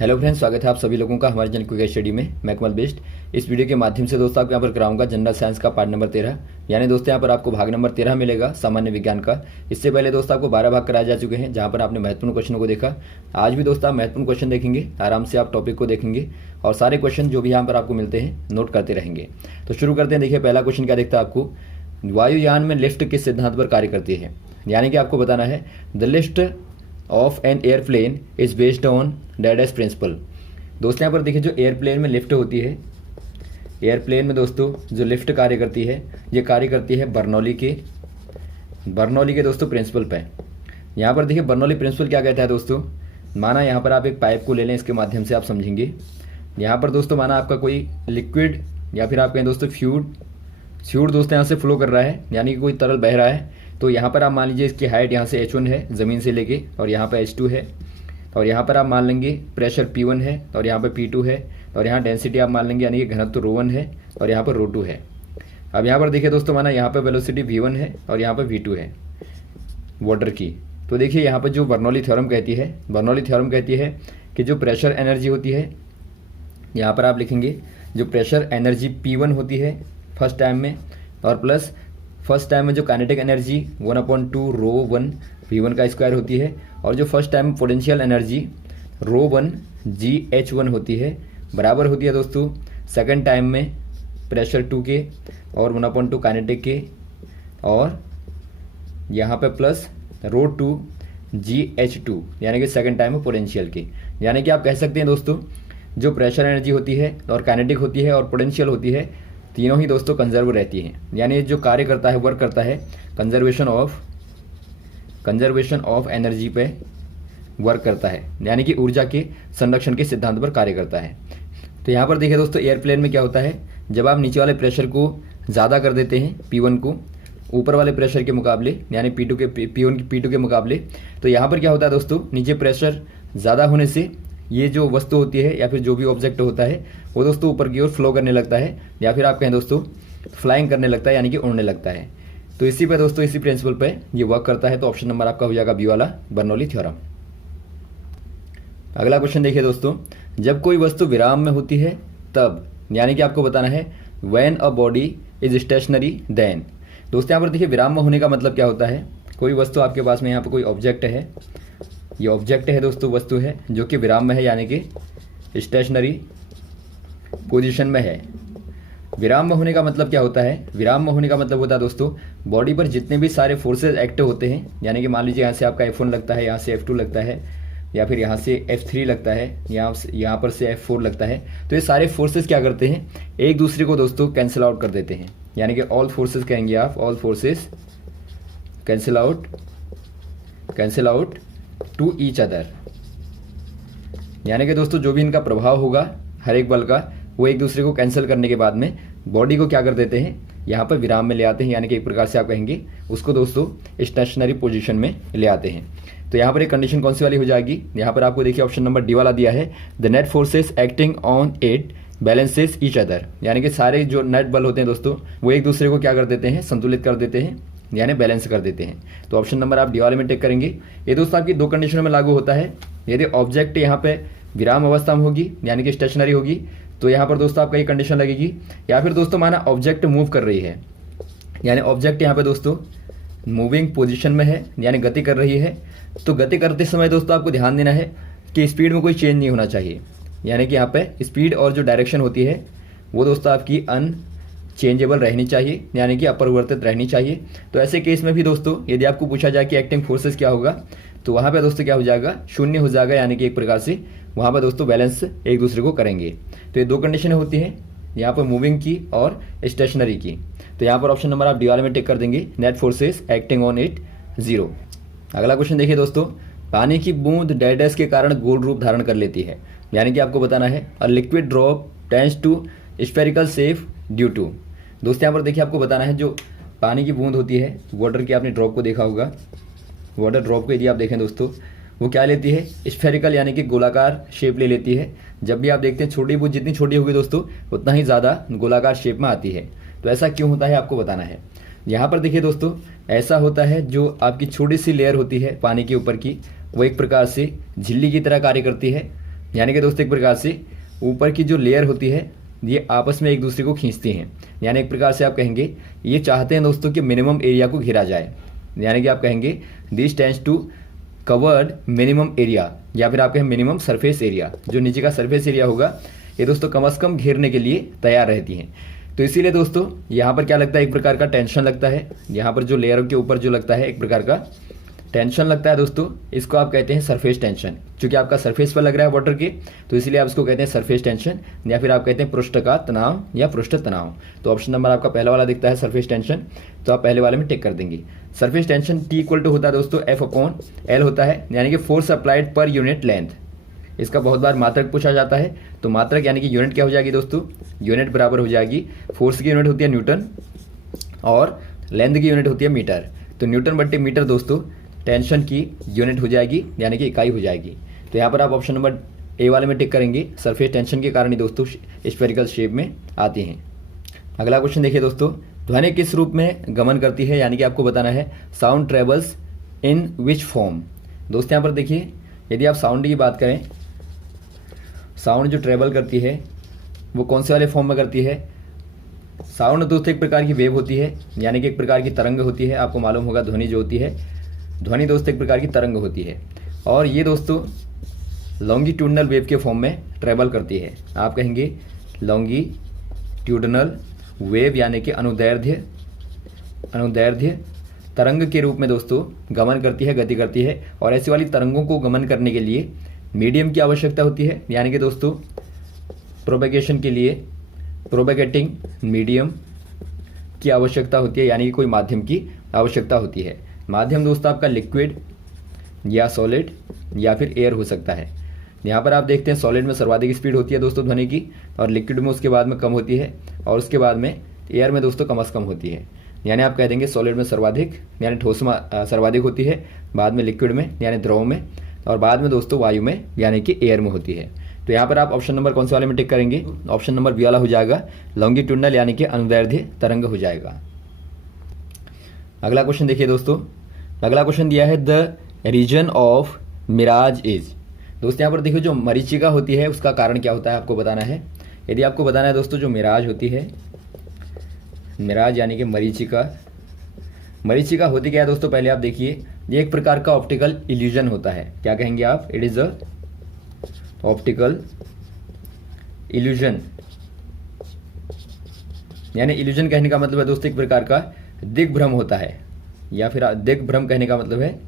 Hello friends, स्वागत है आप सभी लोगों का हमारे चैनल क्विक स्टडी में। मैं कमल बेस्ट। इस वीडियो के माध्यम से दोस्तों आपको यहाँ पर कराऊंगा जनरल साइंस का पार्ट नंबर 13, यानी दोस्तों यहाँ पर आपको भाग नंबर 13 मिलेगा सामान्य विज्ञान का। इससे पहले दोस्तों आपको 12 भाग कराए जा चुके हैं, जहाँ पर आपने महत्वपूर्ण क्वेश्चनों को देखा। आज भी दोस्तों आप महत्वपूर्ण क्वेश्चन देखेंगे, आराम से आप टॉपिक को देखेंगे और सारे क्वेश्चन जो भी यहाँ पर आपको मिलते हैं नोट करते रहेंगे। तो शुरू करते हैं। देखिए पहला क्वेश्चन क्या देखता है आपको, वायुयान में लिफ्ट किस सिद्धांत पर कार्य करती है। यानी कि आपको बताना है the lift of an airplane is based on dash principle. दोस्तों यहाँ पर देखिए जो एयरप्लेन में लिफ्ट होती है, एयरप्लेन में दोस्तों जो लिफ्ट कार्य करती है, ये कार्य करती है बर्नौली के दोस्तों प्रिंसिपल पे। यहाँ पर देखिए बर्नौली प्रिंसिपल क्या कहता है दोस्तों, माना यहाँ पर आप एक पाइप को ले लें, इसके माध्यम से आप समझेंगे। यहाँ पर दोस्तों माना आपका कोई लिक्विड या फिर आप कहें दोस्तों फ्लूइड दोस्तों यहाँ से फ्लो कर रहा है, यानी कि कोई तरल बह रहा है। तो यहाँ पर आप मान लीजिए इसकी हाइट यहाँ से h1 है ज़मीन से लेके, और यहाँ पर h2 है, और यहाँ पर आप मान लेंगे प्रेशर P1 है, और यहाँ पर P2 है, और यहाँ डेंसिटी आप मान लेंगे यानी कि घनत्व ρ1 है, और यहाँ पर ρ2 है। अब यहाँ पर देखिए दोस्तों माना यहाँ पर वेलोसिटी v1 है और यहाँ पर v2 है वाटर की। तो देखिए यहाँ पर जो बर्नौली थ्योरम कहती है कि जो प्रेशर एनर्जी होती है, यहाँ पर आप लिखेंगे जो प्रेशर एनर्जी P1 होती है फर्स्ट टाइम में, और प्लस फर्स्ट टाइम में जो काइनेटिक एनर्जी 1/2 ρ1 v1 का स्क्वायर होती है, और जो first time potential energy ρ1 gh1 होती है, बराबर होती है दोस्तों सेकंड टाइम में प्रेशर 2 के और 1/2 काइनेटिक के, और यहाँ पे प्लस ρ2 gh2 यानी कि सेकंड टाइम में पोटेंशियल के। यानी कि आप कह सकते हैं दोस्तों जो प्रेशर एनर्जी होती है और काइनेटिक होती है और पोटेंशियल होती है, तीनों ही दोस्तों कंजर्व रहती हैं। यानी जो कार्य करता है, वर्क करता है, कंजर्वेशन ऑफ एनर्जी पे वर्क करता है, यानी कि ऊर्जा के संरक्षण के सिद्धांत पर कार्य करता है। तो यहाँ पर देखिए दोस्तों एयरप्लेन में क्या होता है, जब आप नीचे वाले प्रेशर को ज़्यादा कर देते हैं P1 को ऊपर वाले प्रेशर के मुकाबले, यानी P2 के मुकाबले, तो यहाँ पर क्या होता है दोस्तों, नीचे प्रेशर ज़्यादा होने से ये जो वस्तु होती है या फिर जो भी ऑब्जेक्ट होता है वो दोस्तों ऊपर की ओर फ्लो करने लगता है, या फिर आप कहें दोस्तों फ्लाइंग करने लगता है, यानी कि उड़ने लगता है। तो इसी पे दोस्तों इसी प्रिंसिपल पे ये वर्क करता है। तो ऑप्शन नंबर आपका हो जाएगा बी वाला, बर्नौली थ्योरम। अगला क्वेश्चन देखिए दोस्तों, जब कोई वस्तु विराम में होती है तब, यानी कि आपको बताना है when a body is stationary then. दोस्तों यहाँ पर देखिए विराम में होने का मतलब क्या होता है, कोई वस्तु आपके पास में यहाँ पर कोई ऑब्जेक्ट है, ये ऑब्जेक्ट है दोस्तों, वस्तु है जो कि विराम में है, यानी कि स्टेशनरी पोजीशन में है। विराम में होने का मतलब क्या होता है, विराम में होने का मतलब होता है दोस्तों बॉडी पर जितने भी सारे फोर्सेज एक्टिव होते हैं, यानी कि मान लीजिए यहाँ से आपका F1 लगता है, यहाँ से F2 लगता है, या फिर यहाँ से F3 लगता है, यहाँ पर से F4 लगता है। तो ये सारे फोर्सेज क्या करते हैं, एक दूसरे को दोस्तों कैंसिल आउट कर देते हैं, यानी कि ऑल फोर्सेज कहेंगे आप, all forces cancel out to each other. यानी कि दोस्तों जो भी इनका प्रभाव होगा हर एक बल का, वो एक दूसरे को कैंसिल करने के बाद में बॉडी को क्या कर देते हैं, यहाँ पर विराम में ले आते हैं, यानी कि एक प्रकार से आप कहेंगे उसको दोस्तों स्टेशनरी पोजीशन में ले आते हैं। तो यहाँ पर एक कंडीशन कौन सी वाली हो जाएगी, यहाँ पर आपको देखिए ऑप्शन नंबर डी वाला दिया है, the net forces acting on it balances each other. यानी कि सारे जो नेट बल होते हैं दोस्तों वो एक दूसरे को क्या कर देते हैं, संतुलित कर देते हैं, यानी बैलेंस कर देते हैं। तो ऑप्शन नंबर आप डी वाले में टिक करेंगे। ये दोस्तों आपकी दो कंडीशनों में लागू होता है। यदि ऑब्जेक्ट यहाँ पे विराम अवस्था में होगी, यानी कि स्टेशनरी होगी, तो यहाँ पर दोस्तों आपका ये कंडीशन लगेगी। या फिर दोस्तों माना ऑब्जेक्ट मूव कर रही है, यानी ऑब्जेक्ट यहाँ पे दोस्तों मूविंग पोजीशन में है, यानी गति कर रही है। तो गति करते समय दोस्तों आपको ध्यान देना है कि स्पीड में कोई चेंज नहीं होना चाहिए, यानी कि यहाँ पे स्पीड और जो डायरेक्शन होती है वो दोस्तों आपकी अनचेंजेबल रहनी चाहिए, यानी कि अपरिवर्तित रहनी चाहिए। तो ऐसे केस में भी दोस्तों यदि आपको पूछा जाए कि एक्टिंग फोर्सेस क्या होगा, तो वहाँ पे दोस्तों क्या हो जाएगा, शून्य हो जाएगा, यानी कि एक प्रकार से वहाँ पर दोस्तों बैलेंस एक दूसरे को करेंगे। तो ये दो कंडीशन होती हैं यहाँ पर मूविंग की और स्टेशनरी की। तो यहाँ पर ऑप्शन नंबर आप डी वाले में टिक कर देंगे, net forces acting on it 0। अगला क्वेश्चन देखिए दोस्तों, पानी की बूंद डैश के कारण गोल रूप धारण कर लेती है। यानी कि आपको बताना है a liquid drop tends to spherical shape due to. दोस्तों यहाँ पर देखिए आपको बताना है जो पानी की बूंद होती है, वाटर की आपने ड्रॉप को देखा होगा, वाटर ड्रॉप को यदि आप देखें दोस्तों वो क्या लेती है, स्फेरिकल यानी कि गोलाकार शेप ले लेती है। जब भी आप देखते हैं छोटी बूंद जितनी छोटी होगी दोस्तों उतना ही ज़्यादा गोलाकार शेप में आती है। तो ऐसा क्यों होता है आपको बताना है। यहाँ पर देखिए दोस्तों ऐसा होता है, जो आपकी छोटी सी लेयर होती है पानी के ऊपर की, वो एक प्रकार से झिल्ली की तरह कार्य करती है, यानी कि दोस्तों एक प्रकार से ऊपर की जो लेयर होती है ये आपस में एक दूसरे को खींचती हैं। यानी एक प्रकार से आप कहेंगे ये चाहते हैं दोस्तों कि मिनिमम एरिया को घेरा जाए, यानी कि आप कहेंगे this tends to covered minimum area, या फिर आप कहें मिनिमम सरफेस एरिया। जो नीचे का सरफेस एरिया होगा ये दोस्तों कम से कम घेरने के लिए तैयार रहती हैं। तो इसीलिए दोस्तों यहाँ पर क्या लगता है, एक प्रकार का टेंशन लगता है। यहाँ पर जो लेयरों के ऊपर जो लगता है एक प्रकार का टेंशन लगता है दोस्तों, इसको आप कहते हैं सरफेस टेंशन। क्योंकि आपका सरफेस पर लग रहा है वाटर के, तो इसलिए आप इसको कहते हैं सरफेस टेंशन, या फिर आप कहते हैं पृष्ठ का तनाव या पृष्ठ तनाव। तो ऑप्शन नंबर आपका पहला वाला दिखता है सरफेस टेंशन, तो आप पहले वाले में टिक कर देंगे। Surface tension T equal to होता है दोस्तों F/L होता है, यानी कि force applied per unit length. इसका बहुत बार मात्रक पूछा जाता है, तो मात्रक यानी कि यूनिट क्या हो जाएगी दोस्तों, यूनिट बराबर हो जाएगी, फोर्स की यूनिट होती है न्यूटन और लेंथ की यूनिट होती है मीटर। तो न्यूटन बट्टे मीटर दोस्तों टेंशन की यूनिट हो जाएगी, यानी कि इकाई हो जाएगी। तो यहाँ पर आप ऑप्शन नंबर ए वाले में टिक करेंगे। सरफेस टेंशन के कारण ही दोस्तों स्फेरिकल शेप में आती हैं। अगला क्वेश्चन देखिए दोस्तों, ध्वनि किस रूप में गमन करती है, यानी कि आपको बताना है sound travels in which form. दोस्तों यहाँ पर देखिए, यदि आप साउंड की बात करें, साउंड जो ट्रेवल करती है वो कौन से वाले फॉर्म में करती है। साउंड दोस्तों एक प्रकार की वेव होती है, यानी कि एक प्रकार की तरंग होती है। आपको मालूम होगा ध्वनि जो होती है, ध्वनि दोस्तों एक प्रकार की तरंग होती है, और ये दोस्तों लॉन्गिट्यूडनल वेव के फॉर्म में ट्रेवल करती है। आप कहेंगे लॉन्गिट्यूडनल वेव, यानी कि अनुदैर्ध्य तरंग के रूप में दोस्तों गमन करती है, गति करती है। और ऐसी वाली तरंगों को गमन करने के लिए मीडियम की आवश्यकता होती है, यानी कि दोस्तों प्रोपेगेशन के लिए प्रोपेगेटिंग मीडियम की आवश्यकता होती है, यानी कि कोई माध्यम की आवश्यकता होती है। माध्यम दोस्तों आपका लिक्विड या सॉलिड या फिर एयर हो सकता है। यहाँ पर आप देखते हैं सॉलिड में सर्वाधिक स्पीड होती है दोस्तों ध्वनि की, और लिक्विड में उसके बाद में कम होती है, और उसके बाद में एयर में दोस्तों कम से कम होती है। यानी आप कह देंगे सॉलिड में सर्वाधिक यानी ठोस में सर्वाधिक होती है, बाद में लिक्विड में यानी द्रव में, और बाद में दोस्तों वायु में यानी कि एयर में होती है। तो यहाँ पर आप ऑप्शन नंबर कौन से वाले में टिक करेंगे, ऑप्शन नंबर बी वाला हो जाएगा, लॉन्गिट्यूडनल यानी कि अनुदैर्ध्य तरंग हो जाएगा। अगला क्वेश्चन देखिए दोस्तों, अगला क्वेश्चन दिया है the reason of mirage is. दोस्तों यहाँ पर देखिए जो मरीचिका होती है उसका कारण क्या होता है आपको बताना है। यदि आपको बताना है दोस्तों जो मिराज होती है, मिराज यानी कि मरीचिका, मरीचिका होती क्या है दोस्तों, पहले आप देखिए ये एक प्रकार का ऑप्टिकल इल्यूजन होता है। क्या कहेंगे आप, it is a optical illusion. यानी इल्यूजन कहने का मतलब है दोस्तों एक प्रकार का दिग्भ्रम होता है, या फिर दिग्भ्रम कहने का मतलब है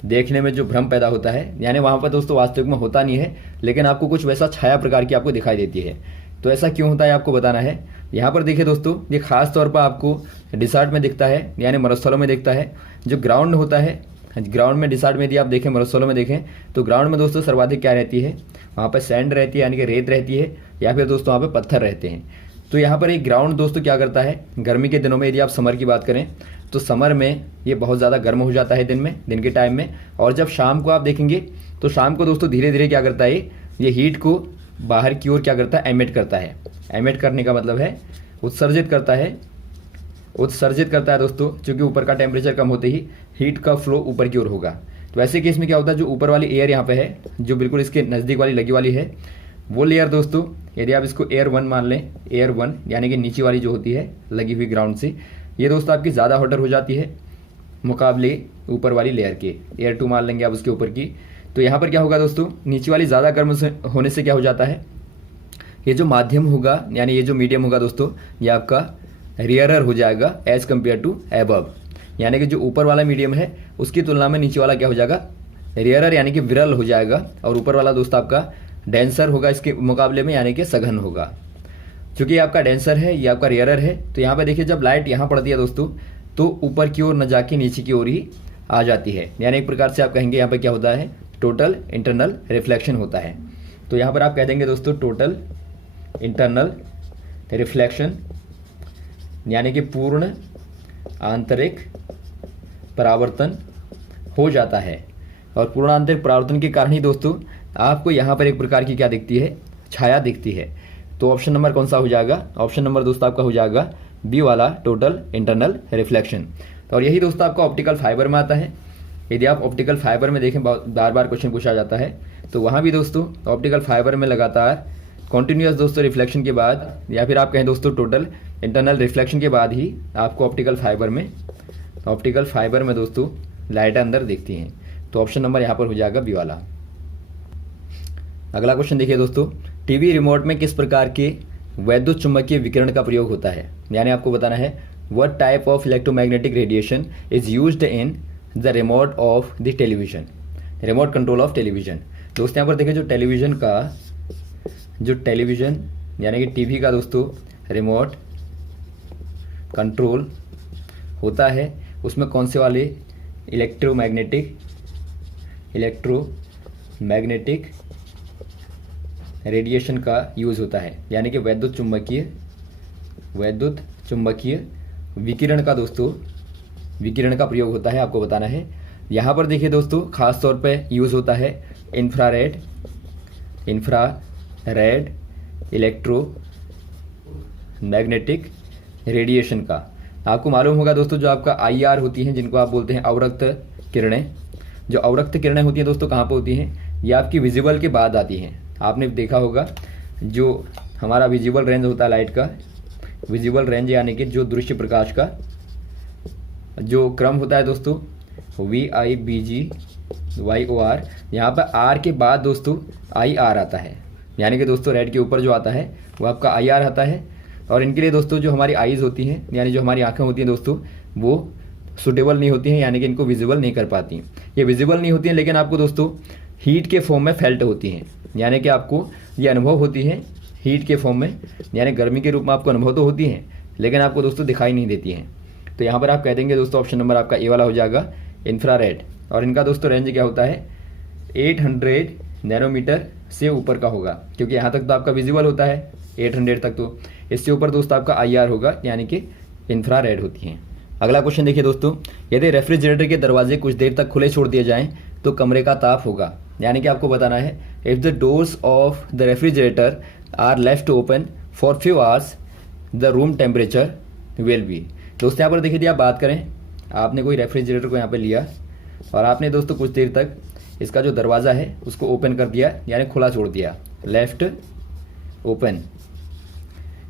देखने में जो भ्रम पैदा होता है, यानी वहां पर दोस्तों वास्तविक में होता नहीं है, लेकिन आपको कुछ वैसा छाया प्रकार की आपको दिखाई देती है। तो ऐसा क्यों होता है आपको बताना है। यहाँ पर देखिए दोस्तों, ये खास तौर पर आपको डिसार्ट में दिखता है, यानी मरुस्थलों में दिखता है। जो ग्राउंड होता है, ग्राउंड में डिसार्ट में यदि आप देखें, मरुस्थलों में देखें, तो ग्राउंड में दोस्तों सर्वाधिक क्या रहती है, वहाँ पर सैंड रहती है यानी कि रेत रहती है, या फिर दोस्तों वहाँ पर पत्थर रहते हैं। तो यहाँ पर एक ग्राउंड दोस्तों क्या करता है, गर्मी के दिनों में यदि आप समर की बात करें तो समर में ये बहुत ज़्यादा गर्म हो जाता है दिन के टाइम में, और जब शाम को आप देखेंगे तो शाम को दोस्तों धीरे धीरे क्या करता है, ये हीट को बाहर की ओर क्या करता है, एमिट करता है। एमिट करने का मतलब है उत्सर्जित करता है दोस्तों, क्योंकि ऊपर का टेम्परेचर कम होते ही हीट का फ्लो ऊपर की ओर होगा। तो ऐसे केस में क्या होता है, जो ऊपर वाली एयर यहाँ पे है, जो बिल्कुल इसके नज़दीक वाली लगी वाली है, वो लेयर दोस्तों यदि आप इसको एयर 1 मान लें, एयर 1 यानी कि नीचे वाली जो होती है लगी हुई ग्राउंड से, ये दोस्तों आपकी ज़्यादा हॉटर हो जाती है मुकाबले ऊपर वाली लेयर के। एयर 2 मान लेंगे आप उसके ऊपर की। तो यहाँ पर क्या होगा दोस्तों, नीचे वाली ज़्यादा गर्म होने से क्या हो जाता है, ये जो माध्यम होगा यानी ये जो मीडियम होगा दोस्तों, ये आपका रियरर हो जाएगा एज कम्पेयर टू एबव। यानी कि जो ऊपर वाला मीडियम है उसकी तुलना में नीचे वाला क्या हो जाएगा, रियरर यानी कि विरल हो जाएगा, और ऊपर वाला दोस्तों आपका डेंसर होगा इसके मुकाबले में, यानी कि सघन होगा। क्योंकि ये आपका डेंसर है, ये आपका रियरर है। तो यहाँ पे देखिए जब लाइट यहाँ पड़ती है दोस्तों, तो ऊपर की ओर न जाके नीचे की ओर ही आ जाती है। यानी एक प्रकार से आप कहेंगे यहाँ पे क्या होता है, टोटल इंटरनल रिफ्लेक्शन होता है। तो यहाँ पर आप कह देंगे दोस्तों टोटल इंटरनल रिफ्लेक्शन, यानी कि पूर्ण आंतरिक परावर्तन हो जाता है। और पूर्ण आंतरिक परावर्तन के कारण ही दोस्तों आपको यहाँ पर एक प्रकार की क्या दिखती है, छाया दिखती है। तो ऑप्शन नंबर कौन सा हो जाएगा, ऑप्शन नंबर दोस्तों आपका हो जाएगा बी वाला, टोटल इंटरनल रिफ्लेक्शन। और यही दोस्तों आपका ऑप्टिकल फाइबर में आता है। यदि आप ऑप्टिकल फाइबर में देखें, बार बार क्वेश्चन पूछा जाता है, तो वहाँ भी दोस्तों ऑप्टिकल फाइबर में लगातार कॉन्टिन्यूस दोस्तों रिफ्लेक्शन के बाद, या फिर आप कहें दोस्तों टोटल इंटरनल रिफ्लेक्शन के बाद ही आपको ऑप्टिकल फाइबर में दोस्तों लाइटें अंदर दिखती हैं। तो ऑप्शन नंबर यहाँ पर हो जाएगा बी वाला। अगला क्वेश्चन देखिए दोस्तों, टीवी रिमोट में किस प्रकार के वैद्युत चुंबकीय विकिरण का प्रयोग होता है। यानी आपको बताना है what type of electromagnetic radiation is used in the remote of the television, remote control of television. दोस्तों यहाँ पर देखिए जो टेलीविजन यानी कि टीवी का दोस्तों रिमोट कंट्रोल होता है, उसमें कौन से वाले इलेक्ट्रोमैग्नेटिक रेडिएशन का यूज़ होता है, यानी कि वैद्युत चुंबकीय विकिरण का दोस्तों विकिरण का प्रयोग होता है, आपको बताना है। यहाँ पर देखिए दोस्तों खास तौर पे यूज़ होता है इंफ्रारेड इलेक्ट्रोमैग्नेटिक रेडिएशन का। आपको मालूम होगा दोस्तों जो आपका IR होती हैं, जिनको आप बोलते हैं अवरक्त किरणें, जो अवरक्त किरणें होती हैं दोस्तों कहाँ पर होती हैं, ये आपकी विजिबल के बाद आती हैं। आपने देखा होगा जो हमारा विजिबल रेंज होता है लाइट का, विजिबल रेंज यानी कि जो दृश्य प्रकाश का जो क्रम होता है दोस्तों VIBGYOR, यहाँ पर R के बाद दोस्तों IR आता है, यानी कि दोस्तों रेड के ऊपर जो आता है वो आपका IR आता है। और इनके लिए दोस्तों जो हमारी आईज़ होती हैं, यानी जो हमारी आँखें होती हैं दोस्तों, वो सूटेबल नहीं होती हैं, यानी कि इनको विजिबल नहीं कर पाती हैं। ये विजिबल नहीं होती हैं लेकिन आपको दोस्तों हीट के फॉर्म में फेल्ट होती हैं, यानी कि आपको ये अनुभव होती है हीट के फॉर्म में, यानी गर्मी के रूप में आपको अनुभव तो होती हैं लेकिन आपको दोस्तों दिखाई नहीं देती हैं। तो यहाँ पर आप कह देंगे दोस्तों ऑप्शन नंबर आपका ए वाला हो जाएगा इंफ्रारेड। और इनका दोस्तों रेंज क्या होता है 800 नैनोमीटर से ऊपर का होगा, क्योंकि यहाँ तक तो आपका विजिबल होता है 800 तक, तो इससे ऊपर दोस्तों आपका IR होगा, यानी कि इंफ्रारेड होती हैं। अगला क्वेश्चन देखिए दोस्तों, यदि रेफ्रिजरेटर के दरवाजे कुछ देर तक खुले छोड़ दिए जाएं तो कमरे का ताप होगा। यानी कि आपको बताना है if the doors of the refrigerator are left open for few hours the room temperature will be. दोस्तों यहाँ पर देखिए, यदि आप बात करें, आपने कोई रेफ्रिजरेटर को यहाँ पे लिया और आपने दोस्तों कुछ देर तक इसका जो दरवाज़ा है उसको ओपन कर दिया, यानी खुला छोड़ दिया, लेफ्ट ओपन।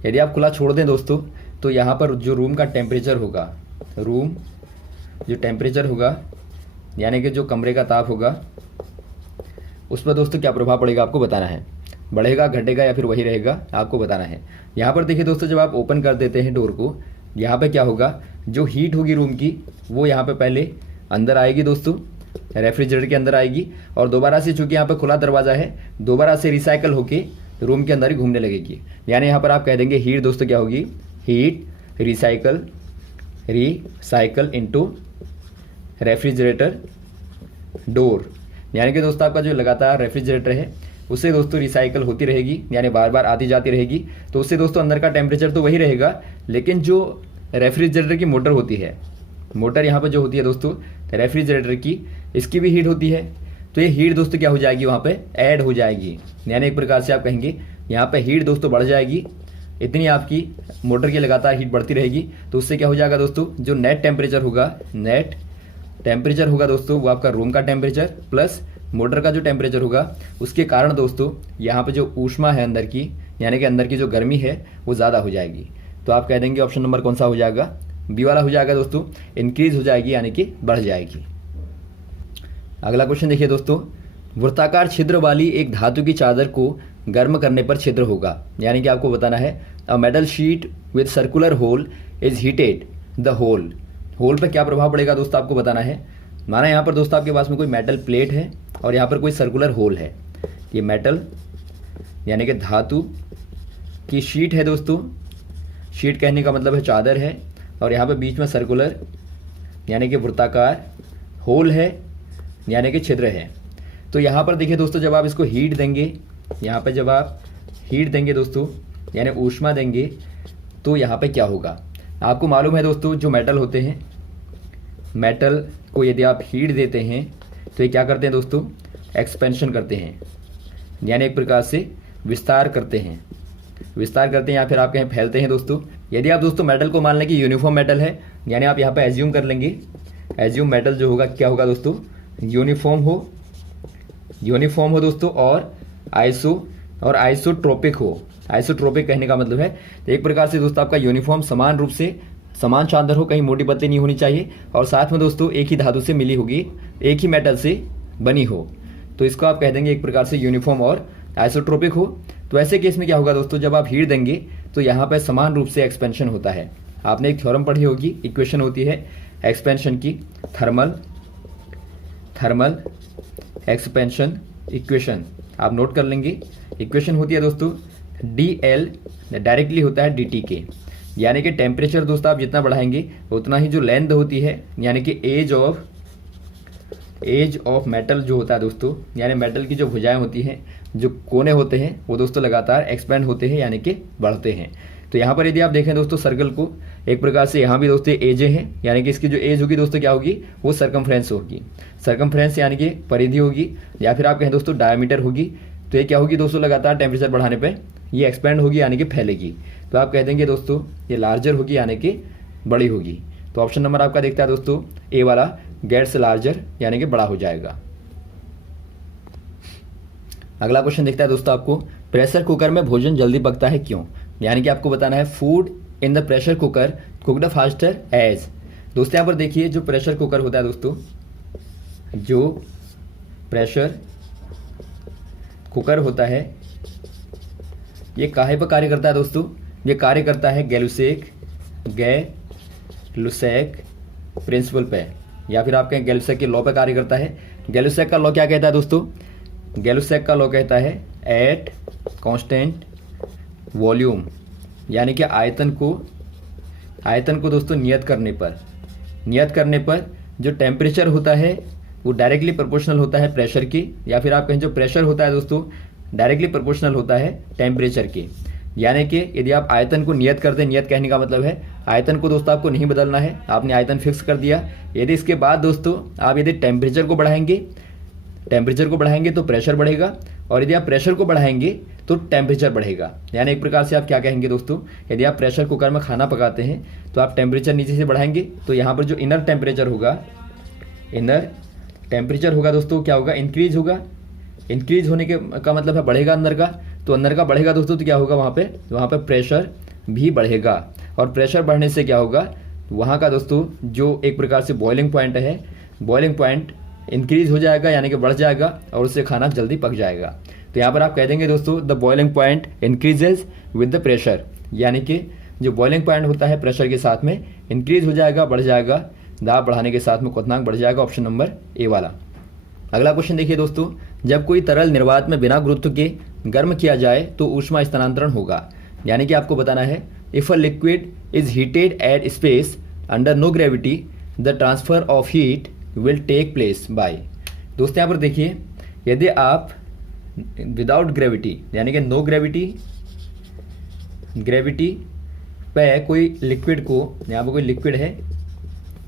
यदि आप खुला छोड़ दें दोस्तों तो यहाँ पर जो रूम का टेम्परेचर होगा, रूम जो टेम्परेचर होगा यानी कि जो कमरे का ताप होगा, उस पर दोस्तों क्या प्रभाव पड़ेगा आपको बताना है। बढ़ेगा, घटेगा या फिर वही रहेगा, आपको बताना है। यहाँ पर देखिए दोस्तों, जब आप ओपन कर देते हैं डोर को, यहाँ पे क्या होगा, जो हीट होगी रूम की वो यहाँ पे पहले अंदर आएगी दोस्तों, रेफ्रिजरेटर के अंदर आएगी, और दोबारा से चूंकि यहाँ पे खुला दरवाज़ा है, दोबारा से रिसाइकल होके रूम के अंदर ही घूमने लगेगी। यानी यहाँ पर आप कह देंगे हीट दोस्तों क्या होगी, heat recycle into refrigerator door. यानी कि दोस्तों आपका जो लगातार रेफ्रिजरेटर है उससे दोस्तों रिसाइकल होती रहेगी, यानी बार बार आती जाती रहेगी, तो उससे दोस्तों अंदर का टेम्परेचर तो वही रहेगा, लेकिन जो रेफ्रिजरेटर की मोटर होती है, मोटर यहाँ पर जो होती है दोस्तों रेफ्रिजरेटर की, इसकी भी हीट होती है, तो ये हीट दोस्तों क्या हो जाएगी, वहाँ पे ऐड हो जाएगी। यानी एक प्रकार से आप कहेंगे यहाँ पे हीट दोस्तों बढ़ जाएगी, इतनी आपकी मोटर की लगातार हीट बढ़ती रहेगी, तो उससे क्या हो जाएगा दोस्तों, जो नेट टेम्परेचर होगा दोस्तों वो आपका रूम का टेम्परेचर प्लस मोटर का जो टेम्परेचर होगा, उसके कारण दोस्तों यहाँ पे जो ऊष्मा है अंदर की, यानी कि अंदर की जो गर्मी है वो ज़्यादा हो जाएगी। तो आप कह देंगे ऑप्शन नंबर कौन सा हो जाएगा, बी वाला हो जाएगा दोस्तों, इंक्रीज हो जाएगी यानी कि बढ़ जाएगी। अगला क्वेश्चन देखिए दोस्तों, वृत्ताकार छिद्र वाली एक धातु की चादर को गर्म करने पर छिद्र होगा। यानी कि आपको बताना है a metal sheet with circular hole is heated, the hole पे क्या प्रभाव पड़ेगा दोस्तों आपको बताना है। माना यहाँ पर दोस्तों आपके पास में कोई मेटल प्लेट है और यहाँ पर कोई सर्कुलर होल है, ये मेटल यानी कि धातु की शीट है दोस्तों, शीट कहने का मतलब है चादर है, और यहाँ पर बीच में सर्कुलर यानी कि वृत्ताकार होल है यानी कि छिद्र है। तो यहाँ पर देखिए दोस्तों, जब आप इसको हीट देंगे, यहाँ पर जब आप हीट देंगे दोस्तों यानी ऊष्मा देंगे, तो यहाँ पे क्या होगा, आपको मालूम है दोस्तों जो मेटल होते हैं, मेटल को यदि आप हीट देते हैं तो ये क्या करते हैं दोस्तों, एक्सपेंशन करते हैं, यानी एक प्रकार से विस्तार करते हैं या फिर आप कहें फैलते हैं दोस्तों। यदि आप दोस्तों मेटल को मान लें कि यूनिफॉर्म मेटल है, यानी आप यहाँ पे एज्यूम कर लेंगे, एज्यूम मेटल जो होगा क्या होगा दोस्तों, यूनिफॉर्म हो, यूनिफॉर्म हो दोस्तों और आइसोट्रोपिक हो। आइसोट्रोपिक कहने का मतलब है तो एक प्रकार से दोस्तों आपका यूनिफॉर्म समान रूप से समान शानदार हो, कहीं मोटी पतली नहीं होनी चाहिए, और साथ में दोस्तों एक ही धातु से मिली होगी, एक ही मेटल से बनी हो, तो इसको आप कह देंगे एक प्रकार से यूनिफॉर्म और आइसोट्रोपिक हो। तो ऐसे केस में क्या होगा दोस्तों, जब आप हीट देंगे तो यहाँ पर समान रूप से एक्सपेंशन होता है। आपने एक थ्योरम पढ़ी होगी, इक्वेशन होती है एक्सपेंशन की, थर्मल एक्सपेंशन इक्वेशन, आप नोट कर लेंगे। इक्वेशन होती है दोस्तों dl डायरेक्टली होता है dt के, यानी कि टेम्परेचर दोस्तों आप जितना बढ़ाएंगे उतना ही जो लेंथ होती है, यानी कि एज ऑफ मेटल जो होता है दोस्तों, यानी मेटल की जो भुजाएं होती हैं, जो कोने होते हैं, वो दोस्तों लगातार एक्सपेंड होते हैं, यानी कि बढ़ते हैं। तो यहाँ पर यदि आप देखें दोस्तों सर्कल को, एक प्रकार से यहाँ भी दोस्तों एजें हैं, यानी कि इसकी जो एज होगी दोस्तों क्या होगी, वो सरकमफ्रेंस होगी। सरकमफ्रेंस यानी कि परिधि होगी, या फिर आप कहें दोस्तों डायमीटर होगी। तो ये क्या होगी दोस्तों, लगातार टेम्परेचर बढ़ाने पे ये एक्सपेंड होगी, यानी कि फैलेगी। तो आप कह देंगे दोस्तों ये लार्जर होगी, यानी कि बड़ी होगी। तो ऑप्शन नंबर आपका देखता है दोस्तों ए वाला, गेट्स लार्जर, यानी कि बड़ा हो जाएगा। अगला क्वेश्चन देखता है दोस्तों आपको, प्रेशर कुकर में भोजन जल्दी पकता है क्यों? यानी कि आपको बताना है food in the pressure cooker cooked faster as. दोस्तों यहाँ पर देखिए जो प्रेशर कुकर होता है दोस्तों, जो प्रेशर कुकर होता है ये काहे पर कार्य करता है दोस्तों? ये कार्य करता है गैलुसेक प्रिंसिपल पे, या फिर आप कहें गैलुसेक के लॉ पे कार्य करता है। गैलुसेक का लॉ क्या कहता है दोस्तों? गैलुसेक का लॉ कहता है एट कांस्टेंट वॉल्यूम, यानी कि आयतन को दोस्तों नियत करने पर जो टेम्परेचर होता है वो डायरेक्टली प्रोपोर्शनल होता है प्रेशर की, या फिर आप कहें जो प्रेशर होता है दोस्तों डायरेक्टली प्रोपोर्शनल होता है टेम्परेचर के। यानी कि यदि आप आयतन को नियत करते हैं, नियत कहने का मतलब है आयतन को दोस्तों आपको नहीं बदलना है, आपने आयतन फिक्स कर दिया। यदि इसके बाद दोस्तों आप यदि टेम्परेचर को बढ़ाएंगे तो प्रेशर बढ़ेगा, और यदि आप प्रेशर को बढ़ाएंगे तो टेम्परेचर बढ़ेगा। यानी एक प्रकार से आप क्या कहेंगे दोस्तों, यदि आप प्रेशर कुकर में खाना पकाते हैं तो आप टेम्परेचर नीचे से बढ़ाएंगे तो यहाँ पर जो इनर टेम्परेचर होगा दोस्तों क्या होगा, इंक्रीज होगा। इंक्रीज होने का मतलब है बढ़ेगा अंदर का, तो अंदर का बढ़ेगा दोस्तों तो क्या होगा, वहाँ पे प्रेशर भी बढ़ेगा, और प्रेशर बढ़ने से क्या होगा, वहाँ का दोस्तों जो एक प्रकार से बॉइलिंग पॉइंट है, बॉइलिंग पॉइंट इंक्रीज हो जाएगा, यानी कि बढ़ जाएगा, और उससे खाना जल्दी पक जाएगा। तो यहाँ पर आप कह देंगे दोस्तों the boiling point increases with the pressure, यानी कि जो बॉइलिंग पॉइंट होता है प्रेशर के साथ में इंक्रीज हो जाएगा, बढ़ जाएगा, दाब बढ़ाने के साथ में क्वथनांक बढ़ जाएगा। ऑप्शन नंबर ए वाला। अगला क्वेश्चन देखिए दोस्तों, जब कोई तरल निर्वात में बिना गुरुत्व के गर्म किया जाए तो ऊष्मा स्थानांतरण होगा। यानी कि आपको बताना है if a liquid is heated at space under no gravity the transfer of heat will take place by. दोस्तों यहाँ पर देखिए यदि आप विदाउट ग्रेविटी यानी कि नो ग्रेविटी पे कोई लिक्विड को, यहाँ पर कोई लिक्विड है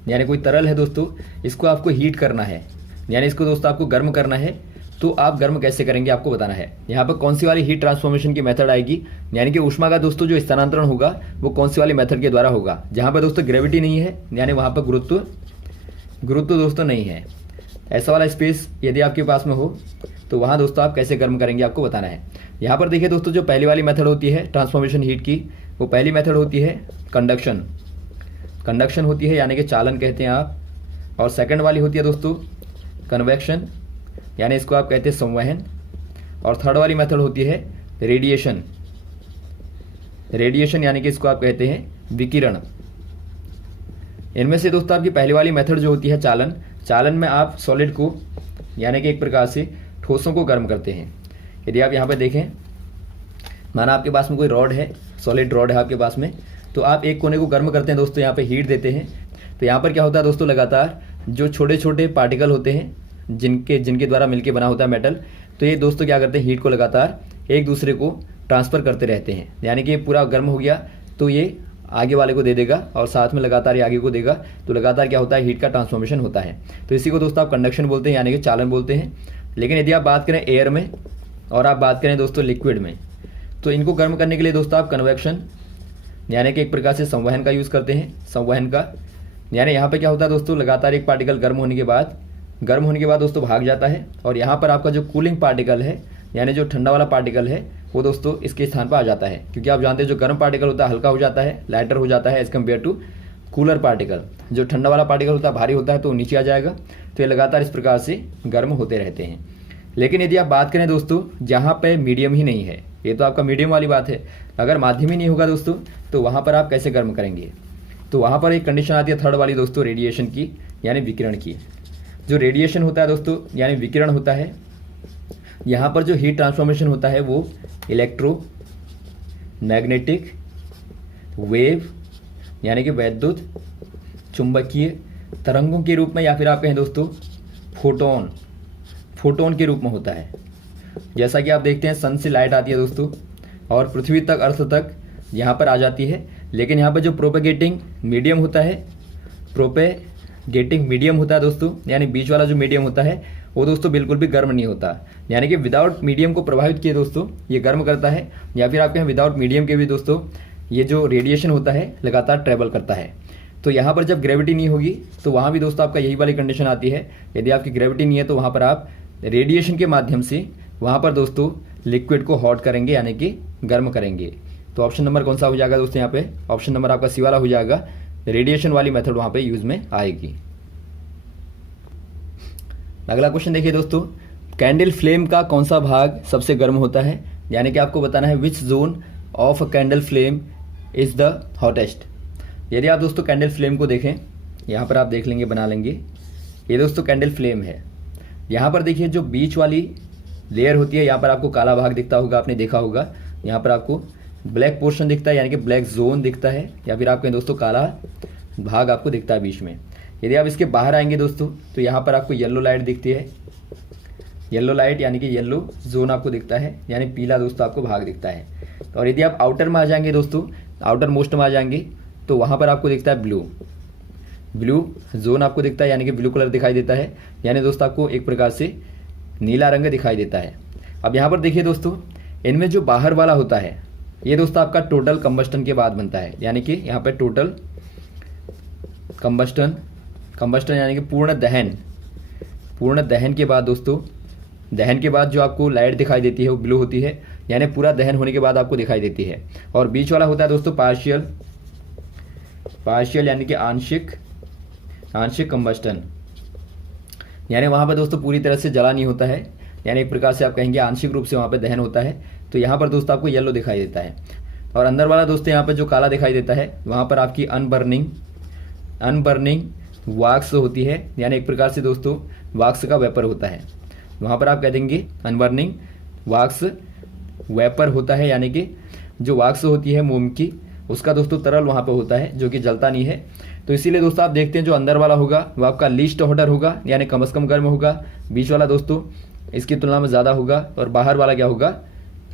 यानी कोई तरल है दोस्तों, इसको आपको हीट करना है, यानी इसको दोस्तों आपको गर्म करना है, तो आप गर्म कैसे करेंगे आपको बताना है। यहाँ पर कौन सी वाली हीट ट्रांसफॉर्मेशन की मेथड आएगी, यानी कि ऊष्मा का दोस्तों जो स्थानांतरण होगा वो कौन सी वाली मेथड के द्वारा होगा, जहाँ पर दोस्तों ग्रेविटी नहीं है, यानी वहाँ पर गुरुत्व दोस्तों नहीं है। ऐसा वाला स्पेस यदि आपके पास में हो तो वहाँ दोस्तों आप कैसे गर्म करेंगे आपको बताना है। यहाँ पर देखिए दोस्तों जो पहली वाली मेथड होती है ट्रांसफॉर्मेशन हीट की, वो पहली मेथड होती है कंडक्शन होती है, यानी कि चालन कहते हैं आप, और सेकंड वाली होती है दोस्तों कन्वेक्शन, यानी इसको आप कहते हैं संवहन, और थर्ड वाली मेथड होती है रेडिएशन यानी कि इसको आप कहते हैं विकिरण। इनमें से दोस्तों आपकी पहली वाली मेथड जो होती है चालन में आप सॉलिड को यानी कि एक प्रकार से ठोसों को गर्म करते हैं। यदि आप यहाँ पर देखें, माना आपके पास में कोई रॉड है, सॉलिड रॉड है आपके पास में, तो आप एक कोने को गर्म करते हैं दोस्तों, यहाँ पे हीट देते हैं, तो यहाँ पर क्या होता है दोस्तों लगातार जो छोटे छोटे पार्टिकल होते हैं जिनके द्वारा मिलके बना होता है मेटल, तो ये दोस्तों क्या करते हैं हीट को लगातार एक दूसरे को ट्रांसफ़र करते रहते हैं, यानी कि पूरा गर्म हो गया तो ये आगे वाले को दे देगा और साथ में लगातार ये आगे को देगा, तो लगातार क्या होता है हीट का ट्रांसफॉर्मेशन होता है। तो इसी को दोस्तों आप कंडक्शन बोलते हैं, यानी कि चालन बोलते हैं। लेकिन यदि आप बात करें एयर में और आप बात करें दोस्तों लिक्विड में, तो इनको गर्म करने के लिए दोस्तों आप कन्वेक्शन यानी कि एक प्रकार से संवहन का यूज़ करते हैं। संवहन का यानी यहाँ पे क्या होता है दोस्तों, लगातार एक पार्टिकल गर्म होने के बाद गर्म होने के बाद दोस्तों भाग जाता है और यहाँ पर आपका जो कूलिंग पार्टिकल है यानी जो ठंडा वाला पार्टिकल है वो दोस्तों इसके स्थान पर आ जाता है, क्योंकि आप जानते हैं जो गर्म पार्टिकल होता है हल्का हो जाता है, लाइटर हो जाता है as compare to cooler particle. जो ठंडा वाला पार्टिकल होता है भारी होता है तो नीचे आ जाएगा। तो ये लगातार इस प्रकार से गर्म होते रहते हैं। लेकिन यदि आप बात करें दोस्तों जहाँ पे मीडियम ही नहीं है, ये तो आपका मीडियम वाली बात है, अगर माध्यम ही नहीं होगा दोस्तों तो वहाँ पर आप कैसे गर्म करेंगे? तो वहाँ पर एक कंडीशन आती है थर्ड वाली दोस्तों, रेडिएशन की यानी विकिरण की। जो रेडिएशन होता है दोस्तों यानी विकिरण होता है, यहाँ पर जो हीट ट्रांसफॉर्मेशन होता है वो इलेक्ट्रो मैग्नेटिक वेव यानी कि वैद्युत चुंबकीय तरंगों के रूप में, या फिर आप कहें दोस्तों फोटोन के रूप में होता है। जैसा कि आप देखते हैं सन से लाइट आती है दोस्तों और पृथ्वी तक अर्थ तक यहाँ पर आ जाती है, लेकिन यहाँ पर जो प्रोपेगेटिंग मीडियम होता है दोस्तों यानी बीच वाला जो मीडियम होता है वो दोस्तों बिल्कुल भी गर्म नहीं होता, यानी कि विदाउट मीडियम को प्रभावित किए दोस्तों ये गर्म करता है, या फिर आप कहें विदाउट मीडियम के भी दोस्तों ये जो रेडिएशन होता है लगातार ट्रेवल करता है। तो यहाँ पर जब ग्रेविटी नहीं होगी तो वहाँ भी दोस्तों आपका यही वाली कंडीशन आती है। यदि आपकी ग्रेविटी नहीं है तो वहाँ पर आप रेडिएशन के माध्यम से वहाँ पर दोस्तों लिक्विड को हॉट करेंगे यानी कि गर्म करेंगे। तो ऑप्शन नंबर कौन सा हो जाएगा दोस्तों? यहाँ पे ऑप्शन नंबर आपका सी वाला हो जाएगा, रेडिएशन वाली मेथड वहाँ पे यूज में आएगी। अगला क्वेश्चन देखिए दोस्तों, कैंडल फ्लेम का कौन सा भाग सबसे गर्म होता है? यानी कि आपको बताना है which zone of a candle flame is the hottest. यदि आप दोस्तों कैंडल फ्लेम को देखें, यहाँ पर आप देख लेंगे, बना लेंगे, ये दोस्तों कैंडल फ्लेम है। यहाँ पर देखिए जो बीच वाली लेयर होती है यहाँ पर आपको काला भाग दिखता होगा, आपने देखा होगा। यहाँ पर आपको ब्लैक पोर्शन दिखता है यानी कि ब्लैक जोन दिखता है, या फिर आप कहें दोस्तों काला भाग आपको दिखता है बीच में। यदि आप इसके बाहर आएंगे दोस्तों तो यहाँ पर आपको येलो लाइट दिखती है, येलो लाइट यानी कि येलो जोन आपको दिखता है, यानी पीला दोस्तों आपको भाग दिखता है। और यदि आप आउटर में आ जाएंगे दोस्तों, आउटर मोस्ट में आ जाएंगे तो वहाँ पर आपको दिखता है ब्लू जोन आपको दिखता है, यानी कि ब्लू कलर दिखाई देता है, यानी दोस्तों आपको एक प्रकार से नीला रंग दिखाई देता है। अब यहाँ पर देखिए दोस्तों, इनमें जो बाहर वाला होता है ये दोस्तों आपका टोटल कंबस्टन के बाद बनता है, यानी कि यहाँ पर टोटल कंबस्टन यानी कि पूर्ण दहन के बाद दोस्तों, दहन के बाद जो आपको लाइट दिखाई देती है वो ब्लू होती है, यानी पूरा दहन होने के बाद आपको दिखाई देती है। और बीच वाला होता है दोस्तों पार्शियल यानी कि आंशिक कंबस्टन, यानी वहाँ पर दोस्तों पूरी तरह से जला नहीं होता है, यानी एक प्रकार से आप कहेंगे आंशिक रूप से वहाँ पे दहन होता है। तो यहाँ पर दोस्तों आपको येलो दिखाई देता है। और अंदर वाला दोस्तों यहाँ पर जो काला दिखाई देता है वहाँ पर आपकी अनबर्निंग वाक्स होती है, यानी एक प्रकार से दोस्तों वाक्स का वेपर होता है। वहाँ पर आप कह देंगे अनबर्निंग वाक्स वेपर होता है, यानी कि जो वाक्स होती है मोम की उसका दोस्तों तरल वहाँ पर होता है जो कि जलता नहीं है। तो इसीलिए दोस्तों आप देखते हैं जो अंदर वाला होगा वो आपका लीस्ट हॉटर होगा, यानी कम से कम गर्म होगा। बीच वाला दोस्तों इसकी तुलना में ज़्यादा होगा, और बाहर वाला क्या होगा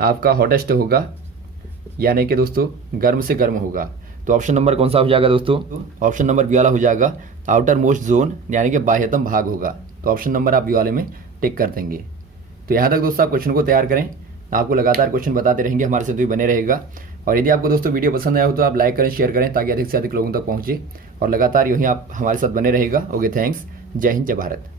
आपका हॉटेस्ट होगा, यानी कि दोस्तों गर्म से गर्म होगा। तो ऑप्शन नंबर कौन सा हो जाएगा दोस्तों? ऑप्शन नंबर बी वाला हो जाएगा, आउटर मोस्ट जोन यानी कि बाह्यतम भाग होगा। तो ऑप्शन नंबर आप बी वाले में टिक कर देंगे। तो यहाँ तक दोस्तों आप क्वेश्चन को तैयार करें, आपको लगातार क्वेश्चन बताते रहेंगे, हमारे साथ भी बने रहेगा। और यदि आपको दोस्तों वीडियो पसंद आया हो तो आप लाइक करें, शेयर करें, ताकि अधिक से अधिक लोगों तक पहुँचे, और लगातार यूँ ही आप हमारे साथ बने रहेगा। Okay, thanks. जय हिंद, जय भारत।